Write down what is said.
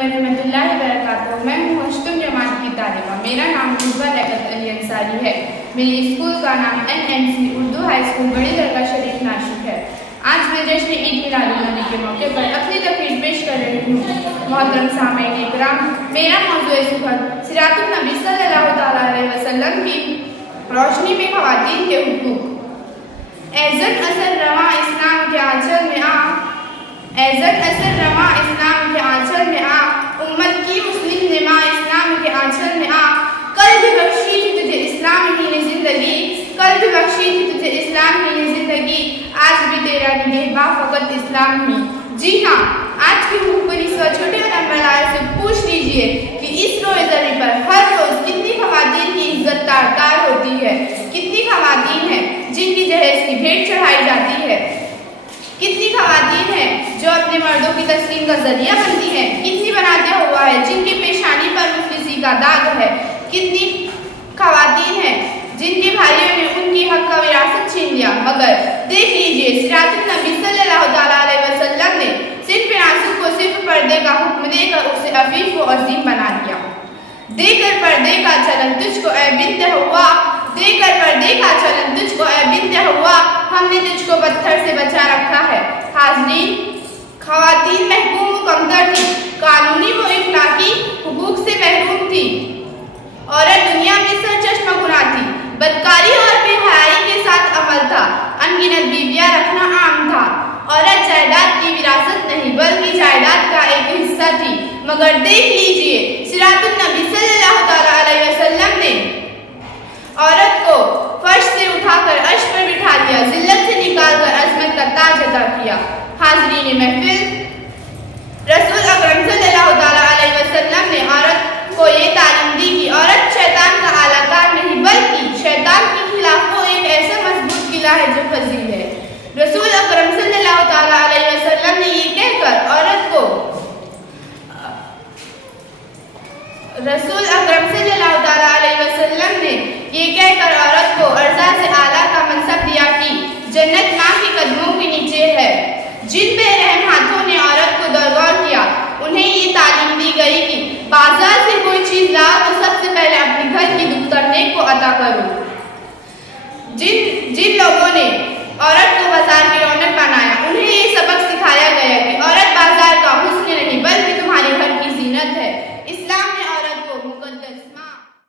वरहमतुल्लाहि वबरकातुहू। मैं हूँ अष्टम जमात की तालिबा। मेरा नाम मुस्बा लियाकत अली अंसारी है। मेरे स्कूल का नाम NNC उर्दू हाई स्कूल बड़ी दरगाह शरीफ नासिक है। आज मैं जश्न ईद मिलादुन्नबी के मौके पर अपनी तकरीर पेश कर रही हूँ। मोहतरम सामईन इकराम, मेरा मौज़ूए सुबह सिरातुन नबी सल्लल्लाहु तआला अलैहि वसल्लम की रोशनी में ख़वातीन के हुकूक। ऐज़त असर रवां इस्लाम के आंचल में आ, ऐज़त असर रवां इस्लाम के आंचल में आ, उम्मत की मुस्लिम निमा इस्लाम के आंचल में आ। कल भी बख्शी थी तुझे इस्लाम ही ने जिंदगी, कल भी बख्शी थी तुझे इस्लाम ही ने जिंदगी, आज भी तेरा निगहबां फ़कत इस्लाम ही। जी हाँ, आज की हुक्मरानी छोटे नंबरदार से पूछ लीजिए कि इस रोज़ ज़मीन पर हर रोज़ कितनी ख़वातीन की इज्जत तार होती है, कितनी ख़वातीन हैं जिनकी जहेज की भेंट चढ़ाई जाती है, कितनी ख़वातीन हैं जो अपने मर्दों की तस्कीन का जरिया बनती हैं, कितनी बनाते हुआ है जिनकी पेशानी पर मुफलिसी का दाग है, कितनी ख़वातीन हैं जिनके भाइयों ने उनकी हक का विरासत छीन लिया। मगर देख लीजिए, सिरातुन नबी सल्लल्लाहु तआला अलैहि वसल्लम ने सिर्फ नासुक को सिर्फ पर्दे का हुक्म देकर उसे अफीफ को अजीम बना दिया। देकर पर्दे का चलन तुझको ए बिन्त हुआ, देकर पर्दे का चलन तुझको ए बिन्त हुआ, हमने तुझको पत्थर से बचा रखा है। हाज़रीन, ख़वातीन महकूम व कमतर थी, कानूनी व इखलाकी हुकूक से महरूम थी। औरत दुनिया में सरचश्मा गुनाह थी, बदकारी और बेहयाई के साथ अमल था, अनगिनत बीवियां रखना आम था। औरत जायदाद की विरासत नहीं बल्कि जायदाद का एक हिस्सा थी। मगर देख लीजिए, सिरातुन नबी सल्लल्लाहु तआला अलैहि वसल्लम ने औरत को फर्श से उठाकर अर्श पर बिठा दिया, जिल्लत से निकालकर अज़मत का ताज अता किया। हाज़रीन महफिल, रसूल अकरम सल्लल्लाहु तआला अलैहि वसल्लम ने औरत को ये तालीम दी कि औरत शैतान का आलाकार नहीं बल्कि शैतान के खिलाफ वो एक ऐसा मजबूत किला है जो फजील है। रसूल अकरम सल्लल्लाहु तआला अलैहि वसल्लम ने ये कहकर औरत को अर्ज़ा से आला का मनसब दिया कि जन्नत माँ के कदमों के नीचे है। जिन बेरहम हाथों ने औरत को दरगौर किया, उन्हें ये तालीम दी गई कि बाजार से कोई चीज लाओ तो सबसे पहले अपने घर की दुख्तरनेक को अता करो। जिन लोगों ने औरत को बाजार के